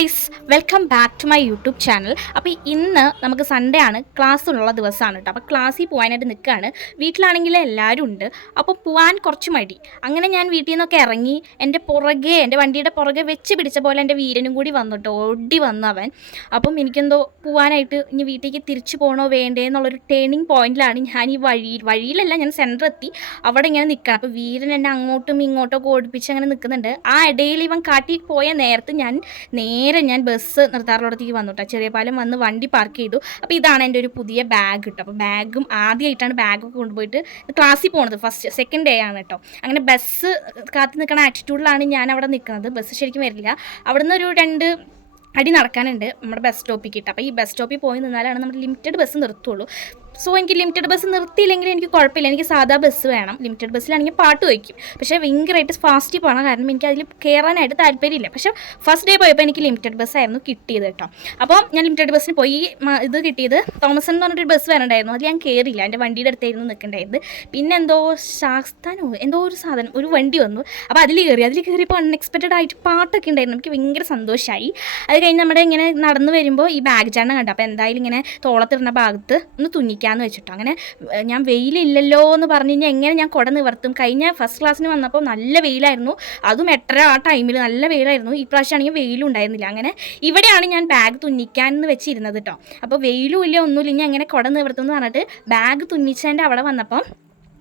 guys. Welcome back to my YouTube channel അപ്പോൾ ഇന്ന് നമുക്ക് സൺഡേ ആണ്. ക്ലാസ് ഉള്ള ദിവസമാണ് കേട്ടോ. അപ്പോൾ ക്ലാസ്സിൽ പോകാനായിട്ട് നിൽക്കുകയാണ്. വീട്ടിലാണെങ്കിൽ എല്ലാവരും ഉണ്ട്. അപ്പോൾ പോകാൻ കുറച്ച് മടി. അങ്ങനെ ഞാൻ വീട്ടിൽ നിന്നൊക്കെ ഇറങ്ങി എന്റെ പുറകെ എന്റെ വണ്ടിയുടെ പുറകെ വെച്ച് പിടിച്ച പോലെ എന്റെ വീരനും കൂടി വന്നിട്ടോ. ഓടി വന്നു അവൻ. അപ്പം എനിക്കെന്തോ പോകാനായിട്ട് ഇനി വീട്ടിലേക്ക് തിരിച്ചു പോകണോ വേണ്ടേ എന്നുള്ളൊരു ടേണിങ് പോയിന്റിലാണ് ഞാൻ ഈ വഴി വഴിയിലല്ല ഞാൻ സെന്റർ എത്തി. അവിടെ ഇങ്ങനെ നിൽക്കണം അപ്പോൾ വീരൻ എന്നെ അങ്ങോട്ടും ഇങ്ങോട്ടും ഒക്കെ ഓടിപ്പിച്ച് അങ്ങനെ നിൽക്കുന്നുണ്ട് ആ ഇടയിൽ ഇവൻ കാട്ടി പോയ നേരത്ത് ഞാൻ നേരെ ഞാൻ ബസ് നിർത്താറുള്ളടത്തേക്ക് വന്നു കേട്ടോ ചെറിയ പാലം വന്ന് വണ്ടി പാർക്ക് ചെയ്തു. അപ്പോൾ ഇതാണ് എന്റെ ഒരു പുതിയ ബാഗ് കേട്ടോ അപ്പോൾ ബാഗും ആദ്യമായിട്ടാണ് ബാഗൊക്കെ കൊണ്ടുപോയിട്ട് ക്ലാസ്സിൽ പോണത് ഫസ്റ്റ് സെക്കൻഡ് ഡേ ആണ് കേട്ടോ അങ്ങനെ ബസ് കാത്തു നിൽക്കുന്ന ആറ്റിറ്റ്യൂഡിലാണ് ഞാൻ അവിടെ നിൽക്കുന്നത് ബസ് ശരിക്കും വരില്ല. അവിടുന്ന് ഒരു രണ്ട് അടി നടക്കാനുണ്ട് നമ്മുടെ ബസ് സ്റ്റോപ്പിൽ കിട്ടും അപ്പോൾ ഈ ബസ് സ്റ്റോപ്പിൽ പോയി നിന്നാലാണ് നമ്മുടെ ലിമിറ്റഡ് ബസ് നിർത്തുള്ളൂ. സോ എനിക്ക് ലിമിറ്റഡ് ബസ് നിർത്തിയില്ലെങ്കിൽ എനിക്ക് കുഴപ്പമില്ല. എനിക്ക് സാധാ ബസ് വേണം. ലിമിറ്റഡ് ബസ്സിലാണെങ്കിൽ പാട്ട് വയ്ക്കും. പക്ഷേ ഭയങ്കരമായിട്ട് ഫാസ്റ്റിൽ പോകണം. കാരണം എനിക്ക് അതിൽ കയറാനായിട്ട് താല്പര്യമില്ല. പക്ഷേ ഫസ്റ്റ് ഡേ പോയപ്പോൾ എനിക്ക് ലിമിറ്റഡ് ബസ്സായിരുന്നു കിട്ടിയത് കേട്ടോ. അപ്പോൾ ഞാൻ ലിമിറ്റഡ് ബസ്സിന് പോയി ഇത് കിട്ടിയത് തോമസൺ എന്ന് പറഞ്ഞിട്ട് ബസ് വരണ്ടായിരുന്നു അതിൽ ഞാൻ കയറിയില്ല എന്റെ വണ്ടിയുടെ അടുത്തായിരുന്നു നിൽക്കേണ്ടായത് പിന്നെ എന്തോ ശാസ്താനോ എന്തോ ഒരു സാധനം ഒരു വണ്ടി വന്നു. അപ്പോൾ അതിൽ കയറി അതിൽ കയറിയപ്പോൾ അൺഎക്സ്പെക്റ്റഡ് ആയിട്ട് പാട്ടൊക്കെ ഉണ്ടായിരുന്നു. എനിക്ക് ഭയങ്കര സന്തോഷമായി അത് കഴിഞ്ഞ് നമ്മുടെ ഇങ്ങനെ നടന്നു വരുമ്പോൾ ഈ ബാഗ് ചാണ് കണ്ടു? അപ്പോൾ എന്തായാലും ഇങ്ങനെ തോളത്തിടുന്ന ഭാഗത്ത് ഒന്ന് തുന്നിക്കാന്ന് വെച്ചിട്ടോ. അങ്ങനെ ഞാൻ വെയിലില്ലല്ലോ എന്ന് പറഞ്ഞു കഴിഞ്ഞാൽ എങ്ങനെ ഞാൻ കുട നിവർത്തും? കഴിഞ്ഞ ഫസ്റ്റ് ക്ലാസ്സിന് വന്നപ്പോൾ നല്ല വെയിലായിരുന്നു. അതും എട്ടര ആ ടൈമിൽ നല്ല വെയിലായിരുന്നു. ഈ പ്രാവശ്യം ആണെങ്കിൽ വെയിലും ഉണ്ടായിരുന്നില്ല. അങ്ങനെ ഇവിടെയാണ് ഞാൻ ബാഗ് തുന്നിക്കാൻ എന്ന് വെച്ചിരുന്നത് കേട്ടോ അപ്പോൾ വെയിലും ഇല്ല ഒന്നുമില്ല. ഇനി അങ്ങനെ കുട നിവർത്തും എന്ന് പറഞ്ഞിട്ട് ബാഗ് തുന്നിച്ചതിന്റെ അവിടെ വന്നപ്പം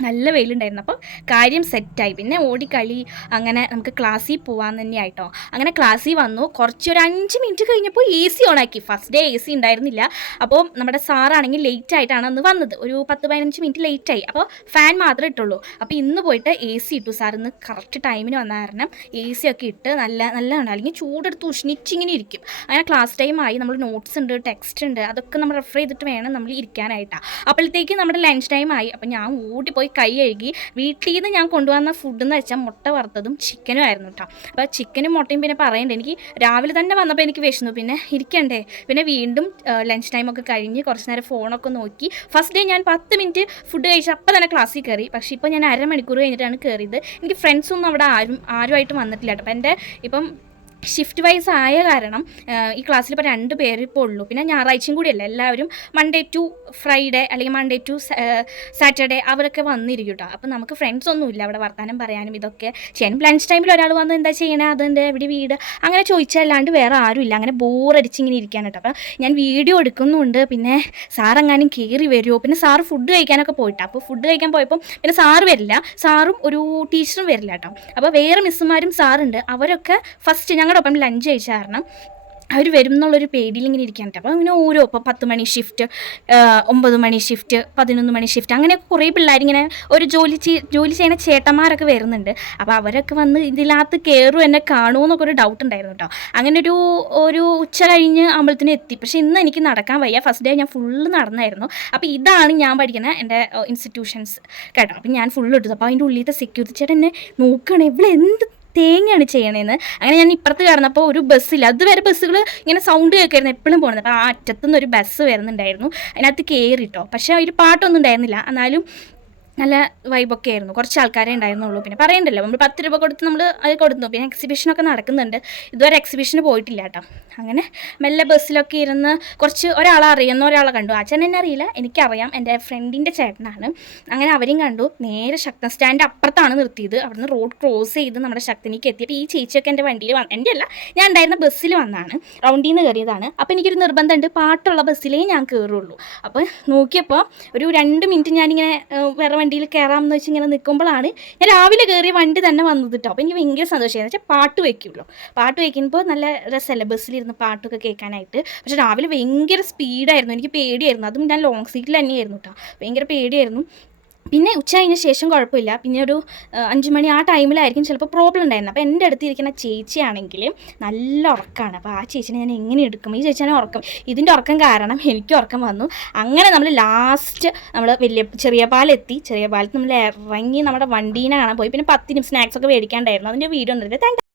നല്ല വെയിലുണ്ടായിരുന്നു. അപ്പോൾ കാര്യം സെറ്റായി. പിന്നെ ഓടിക്കളി അങ്ങനെ നമുക്ക് ക്ലാസ്സിൽ പോകാൻ തന്നെയായിട്ടോ അങ്ങനെ ക്ലാസ്സിൽ വന്നു. കുറച്ചൊരു അഞ്ച് മിനിറ്റ് കഴിഞ്ഞപ്പോൾ എ സി ഓണാക്കി ഫസ്റ്റ് ഡേ എ സി ഉണ്ടായിരുന്നില്ല. അപ്പോൾ നമ്മുടെ സാറാണെങ്കിൽ ലേറ്റ് ആയിട്ടാണ് അന്ന് വന്നത്. ഒരു പത്ത് പതിനഞ്ച് മിനിറ്റ് ലേറ്റ് ആയി. അപ്പോൾ ഫാൻ മാത്രമേ ഇട്ടുള്ളൂ. അപ്പോൾ ഇന്ന് പോയിട്ട് എ സി ഇട്ടു. സാർ ഇന്ന് കറക്റ്റ് ടൈമിന് വന്ന കാരണം എ സി ഒക്കെ ഇട്ട് നല്ല നല്ലതാണ്. അല്ലെങ്കിൽ ചൂടെടുത്ത് ഉഷ്ണിച്ചിങ്ങനെ ഇരിക്കും. അങ്ങനെ ക്ലാസ് ടൈം ആയി. നമ്മൾ നോട്ട്സ് ഉണ്ട് ടെക്സ്റ്റ് ഉണ്ട്. അതൊക്കെ നമ്മൾ റെഫർ ചെയ്തിട്ട് വേണം നമ്മൾ ഇരിക്കാനായിട്ടാണ് അപ്പോഴത്തേക്ക് നമ്മുടെ ലഞ്ച് ടൈം ആയി. അപ്പോൾ ഞാൻ ഓടിപ്പോയി കൈ കഴുകി വീട്ടിൽ നിന്ന് ഞാൻ കൊണ്ടുവന്ന ഫുഡ് എന്ന് വെച്ചാൽ മുട്ട വറുത്തതും ചിക്കനും ആയിരുന്നു കേട്ടോ അപ്പോൾ ചിക്കനും മുട്ടയും പിന്നെ പറയണ്ടേ. എനിക്ക് രാവിലെ തന്നെ വന്നപ്പോൾ എനിക്ക് വിശന്നു. പിന്നെ ഇരിക്കണ്ടേ. പിന്നെ വീണ്ടും ലഞ്ച് ടൈമൊക്കെ കഴിഞ്ഞ് കുറച്ച് നേരം ഫോണൊക്കെ നോക്കി. ഫസ്റ്റ് ഡേ ഞാൻ പത്ത് മിനിറ്റ് ഫുഡ് കഴിച്ച് അപ്പം തന്നെ ക്ലാസ്സിൽ കയറി പക്ഷേ ഇപ്പോൾ ഞാൻ അരമണിക്കൂർ കഴിഞ്ഞിട്ടാണ് കയറിയത് എനിക്ക് ഫ്രണ്ട്സൊന്നും അവിടെ ആരും ആരുമായിട്ട് വന്നിട്ടില്ല കേട്ടോ അപ്പം എന്റെ ഇപ്പം ഷിഫ്റ്റ് വൈസ് ആയ കാരണം ഈ ക്ലാസ്സിൽ ഇപ്പോൾ രണ്ട് പേര് ഇപ്പോൾ ഉള്ളൂ. പിന്നെ ഞായറാഴ്ചയും കൂടിയല്ല എല്ലാവരും മൺഡേ ടു ഫ്രൈഡേ അല്ലെങ്കിൽ മൺഡേ ടു സാറ്റർഡേ അവരൊക്കെ വന്നിരിക്കും കേട്ടോ അപ്പോൾ നമുക്ക് ഫ്രണ്ട്സ് ഒന്നുമില്ല അവിടെ വർത്താനം പറയാനും ഇതൊക്കെ. ചെയ്യാനും ലഞ്ച് ടൈമിൽ ഒരാൾ വന്ന് എന്താ ചെയ്യണേ? അതെന്റെ എവിടെ വീട്? അങ്ങനെ ചോദിച്ചല്ലാണ്ട് വേറെ ആരുമില്ല അങ്ങനെ ബോറടിച്ച് ഇങ്ങനെ ഇരിക്കാൻ കേട്ടോ അപ്പോൾ ഞാൻ വീഡിയോ എടുക്കുന്നുണ്ട്. പിന്നെ സാറെങ്ങാനും കയറി വരുമോ പിന്നെ സാറ് ഫുഡ് കഴിക്കാനൊക്കെ പോയിട്ടാ. അപ്പോൾ ഫുഡ് കഴിക്കാൻ പോയപ്പോൾ പിന്നെ സാറ് വരില്ല. സാറും ഒരു ടീച്ചറും വരില്ല കേട്ടോ അപ്പോൾ വേറെ മിസ്സുമാരും സാറുണ്ട് അവരൊക്കെ ഫസ്റ്റ് ഞങ്ങളുടെ ഒപ്പം ലഞ്ച് കഴിച്ച കാരണം അവർ വരും എന്നുള്ളൊരു പേടിയിൽ ഇങ്ങനെ ഇരിക്കാനുണ്ട് അപ്പോൾ അങ്ങനെ ഓരോ ഇപ്പോൾ പത്ത് മണി ഷിഫ്റ്റ് ഒമ്പത് മണി ഷിഫ്റ്റ് പതിനൊന്ന് മണി ഷിഫ്റ്റ് അങ്ങനെ കുറേ പിള്ളേരിങ്ങനെ ഒരു ജോലി ചെയ് ജോലി ചെയ്യുന്ന ചേട്ടന്മാരൊക്കെ വരുന്നുണ്ട്. അപ്പോൾ അവരൊക്കെ വന്ന് ഇതിനകത്ത് കയറും എന്നെ കാണുമോ എന്നൊക്കെ ഒരു ഡൗട്ട് ഉണ്ടായിരുന്നു കേട്ടോ. അങ്ങനെ ഒരു ഒരു ഉച്ച കഴിഞ്ഞ് അമ്പലത്തിന് എത്തി. പക്ഷേ ഇന്ന് എനിക്ക് നടക്കാൻ വയ്യ. ഫസ്റ്റ് ഡേ ഞാൻ ഫുള്ള് നടന്നായിരുന്നു. അപ്പോൾ ഇതാണ് ഞാൻ പഠിക്കുന്ന എന്റെ ഇൻസ്റ്റിറ്റ്യൂഷൻസ് കേട്ടോ. അപ്പോൾ ഞാൻ ഫുള്ള് എടുത്തു. അപ്പോൾ അതിന്റെ ഉള്ളിലത്തെ സെക്യൂരിറ്റി ചേട്ടൻ എന്നെ നോക്കുകയാണ്. ഇവിടെ എന്ത് തേങ്ങയാണ് ചെയ്യണേന്ന്. അങ്ങനെ ഞാൻ ഇപ്പുറത്ത് കയറുന്നപ്പോൾ ഒരു ബസ്സില്ല അതുവരെ ബസ്സുകൾ ഇങ്ങനെ സൗണ്ട് കേൾക്കായിരുന്നു എപ്പോഴും പോകുന്നത് അപ്പോൾ ആ അറ്റത്തുനിന്ന് ഒരു ബസ് വരുന്നുണ്ടായിരുന്നു. അതിനകത്ത് കയറിട്ടോ പക്ഷേ ഒരു പാട്ടൊന്നും ഉണ്ടായിരുന്നില്ല. എന്നാലും നല്ല വൈബൊക്കെ ആയിരുന്നു. കുറച്ച് ആൾക്കാരെ ഉണ്ടായിരുന്നുള്ളൂ. പിന്നെ പറയണ്ടല്ലോ നമ്മൾ പത്ത് രൂപ കൊടുത്ത് നമ്മൾ അത് കൊടുത്തു. പിന്നെ എക്സിബിഷനൊക്കെ നടക്കുന്നുണ്ട്. ഇതുവരെ എക്സിബിഷന് പോയിട്ടില്ല കേട്ടോ. അങ്ങനെ മെല്ലെ ബസ്സിലൊക്കെ ഇരുന്ന് കുറച്ച് ഒരാളെ അറിയുന്ന ഒരാളെ കണ്ടു. അച്ഛൻ എന്നെ അറിയില്ല. എനിക്കറിയാം. എന്റെ ഫ്രണ്ടിന്റെ ചേട്ടനാണ്. അങ്ങനെ അവരെയും കണ്ടു. നേരെ ശക്തൻ സ്റ്റാൻഡ് അപ്പുറത്താണ് നിർത്തിയത്. അവിടുന്ന് റോഡ് ക്രോസ് ചെയ്ത് നമ്മുടെ ശക്തനിക്ക് എത്തിയപ്പോൾ ഈ ചേച്ചിയൊക്കെ എന്റെ വണ്ടിയിൽ വന്ന് എന്റെ അല്ല ഞാൻ ഉണ്ടായിരുന്ന ബസ്സിൽ വന്നാണ്. റൗണ്ടിൽ നിന്ന് കയറിയതാണ് അപ്പോൾ എനിക്കൊരു നിർബന്ധമുണ്ട്. പാട്ടുള്ള ബസ്സിലേ ഞാൻ കയറുള്ളൂ അപ്പോൾ നോക്കിയപ്പോൾ ഒരു രണ്ട് മിനിറ്റ് ഞാനിങ്ങനെ വേറെ വണ്ടിയിൽ കയറാമെന്ന് വെച്ച് ഇങ്ങനെ നിൽക്കുമ്പോഴാണ് ഞാൻ രാവിലെ കയറിയ വണ്ടി തന്നെ വന്നത് കേട്ടോ അപ്പോൾ എനിക്ക് ഭയങ്കര സന്തോഷമായിരുന്നു വെച്ചാൽ പാട്ട് വയ്ക്കുമല്ലോ പാട്ട് വയ്ക്കുമ്പോൾ നല്ല രസമല്ല? ബസ്സിലിരുന്ന് പാട്ടൊക്കെ കേൾക്കാനായിട്ട്. പക്ഷെ രാവിലെ ഭയങ്കര സ്പീഡായിരുന്നു എനിക്ക് പേടിയായിരുന്നു. അതും ഞാൻ ലോങ് സീറ്റിൽ തന്നെയായിരുന്നു കേട്ടോ ഭയങ്കര പേടിയായിരുന്നു. പിന്നെ ഉച്ച കഴിഞ്ഞ ശേഷം കുഴപ്പമില്ല. പിന്നെ ഒരു അഞ്ച് മണി ആ ടൈമിലായിരിക്കും ചിലപ്പോൾ പ്രോബ്ലം ഉണ്ടായിരുന്നത്. അപ്പോൾ എന്റെ അടുത്ത് ഇരിക്കുന്ന ചേച്ചിയാണെങ്കിൽ നല്ല ഉറക്കമാണ് അപ്പോൾ ആ ചേച്ചിനെ ഞാൻ എങ്ങനെ എടുക്കും? ഈ ചേച്ചിനെ ഉറക്കം. ഇതിന്റെ ഉറക്കം കാരണം എനിക്ക് ഉറക്കം വന്നു. അങ്ങനെ നമ്മൾ ലാസ്റ്റ് നമ്മൾ വലിയ ചെറിയ പാലെത്തി. ചെറിയ പാലത്ത് നമ്മൾ ഇറങ്ങി നമ്മുടെ വണ്ടീനെ കാണാൻ പോയി. പിന്നെ പത്തിനും സ്നാക്സ് ഒക്കെ മേടിക്കാണ്ടായിരുന്നു. അതിന്റെ വീഡിയോ ഒന്നും താങ്ക്